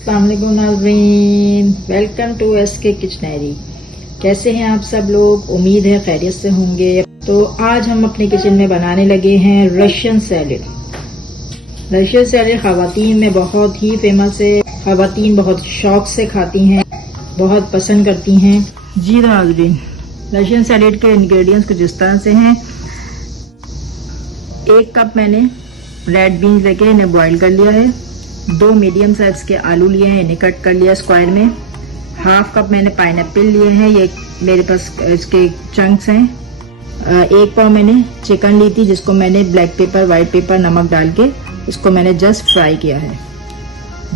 अस्सलाम वालेकुम नाज़रीन, वेलकम टू एसके किचनरी। कैसे हैं आप सब लोग? उम्मीद है खैरियत से होंगे। तो आज हम अपने किचन में बनाने लगे हैं रशियन सैलेड। रशियन सैलेड ख़वातीन में बहुत ही फेमस है। ख़वातीन बहुत शौक से खाती हैं, बहुत पसंद करती हैं। जी नाज़रीन, रशियन सैलेड के इंग्रेडिएंट्स कुछ इस तरह से हैं। 1 कप मैंने रेड बीन्स लेके इन्हें बॉईल कर लिया है। 2 मीडियम साइज के आलू लिए हैं, इन्हें कट कर लिया स्क्वायर में। 1/2 कप मैंने पाइनएप्पल लिए हैं, ये मेरे पास इसके चंक्स हैं। 1 पाव मैंने चिकन ली थी, जिसको मैंने ब्लैक पेपर, व्हाइट पेपर, नमक डाल के इसको मैंने जस्ट फ्राई किया है।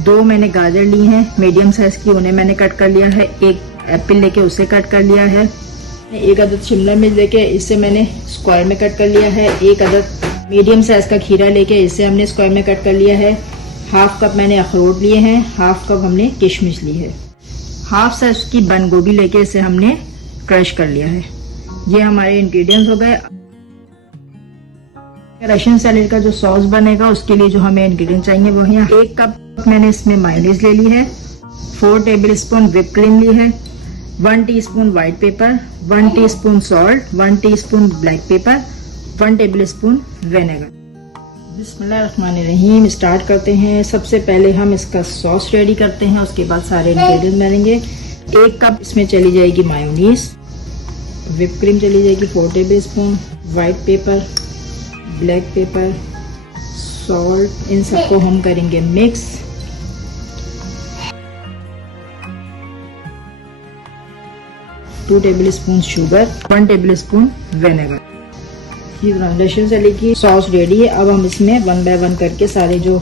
2 मैंने गाजर ली हैं मीडियम साइज की, उन्हें मैंने कट कर लिया है। 1 एप्पल लेके उसे कट कर लिया है। 1 अदद शिमला मिर्च लेके इसे मैंने स्क्वायर में कट कर लिया है। 1 अदद मीडियम साइज का खीरा लेके इसे हमने स्क्वायर में कट कर लिया है। 1/2 कप मैंने अखरोट लिए हैं। 1/2 कप हमने किशमिश ली है। 1/2 साइज की बंद गोभी लेके इसे हमने क्रश कर लिया है। ये हमारे इंग्रेडिएंट्स हो गए। रशियन सैलेड का जो सॉस बनेगा उसके लिए जो हमें इंग्रेडिएंट चाहिए वो है 1 कप मैंने इसमें मायोनीज ले ली है। 4 टेबल स्पून व्हिप क्रीम ली है। 1 teaspoon white paper, 1 teaspoon salt, 1 teaspoon black pepper, 1 tablespoon vinegar. बिस्मिल्लाहिर्रहमानिर्रहीम, स्टार्ट करते हैं। सबसे पहले हम इसका सॉस रेडी करते हैं, उसके बाद सारे इंग्रेडिएंट्स डालेंगे। 1 कप इसमें चली जाएगी मायोनीज, व्हिप क्रीम चली जाएगी 4 tablespoon, white pepper, black pepper, salt, इन सबको हम करेंगे mix. Two tablespoon sugar, 1 tablespoon vinegar. Russian salad की सॉस रेडी है। अब हम इसमें 1 बाय 1 करके सारे जो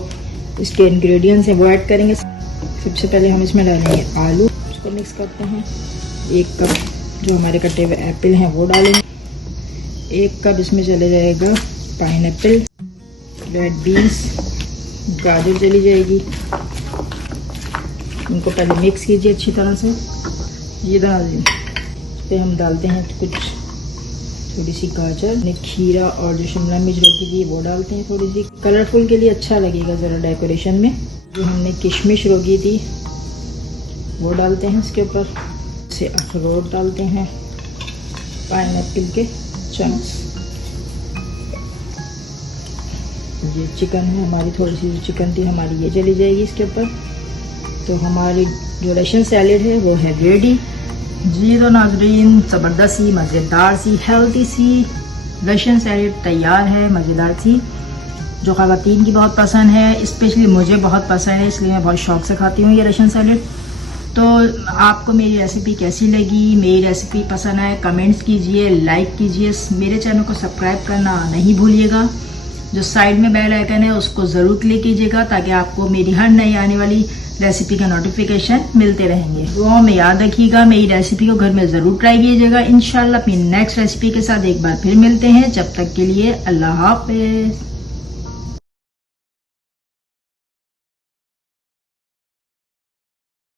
इसके इंग्रेडिएंट्स हैं वो ऐड करेंगे। सबसे पहले हम इसमें डालेंगे आलू, उसको मिक्स करते हैं। 1 कप जो हमारे कटे हुए एप्पल हैं वो डालेंगे। 1 कप इसमें चले जाएगा पाइनएप्पल, रेड बीन्स, गाजर चली जाएगी। इनको पहले मिक्स कीजिए अच्छी तरह से। ये इस पे हम डालते हैं कुछ थोड़ी सी गाजर, खीरा और जो शिमला मिर्च रोकी थी वो डालते हैं थोड़ी सी, कलरफुल के लिए अच्छा लगेगा ज़रा डेकोरेशन में। जो हमने किशमिश रोकी थी वो डालते हैं इसके ऊपर से। अखरोट डालते हैं, पाइनएप्पल के चंक्स। ये चिकन है हमारी, थोड़ी सी जो चिकन थी हमारी ये चली जाएगी इसके ऊपर। तो हमारी जो रशियन सैलेड है वो है रेडी। जी तो नाज़रीन, ज़बरदस्त सी, मज़ेदार सी, हेल्दी सी रशियन सैलेड तैयार है। मज़ेदार सी, जो ख़वातीन की बहुत पसंद है, स्पेशली मुझे बहुत पसंद है, इसलिए मैं बहुत शौक से खाती हूँ ये रशियन सैलेड। तो आपको मेरी रेसिपी कैसी लगी? मेरी रेसिपी पसंद आए कमेंट्स कीजिए, लाइक कीजिए। मेरे चैनल को सब्सक्राइब करना नहीं भूलिएगा। जो साइड में बेल आइकन है उसको ज़रूर क्लिक कीजिएगा, ताकि आपको मेरी हर नई आने वाली रेसिपी का नोटिफिकेशन मिलते रहेंगे। दुआ में याद रखिएगा, मेरी रेसिपी को घर में ज़रूर ट्राई कीजिएगा। इंशाल्लाह अपनी नेक्स्ट रेसिपी के साथ एक बार फिर मिलते हैं। जब तक के लिए अल्लाह हाफ़िज़।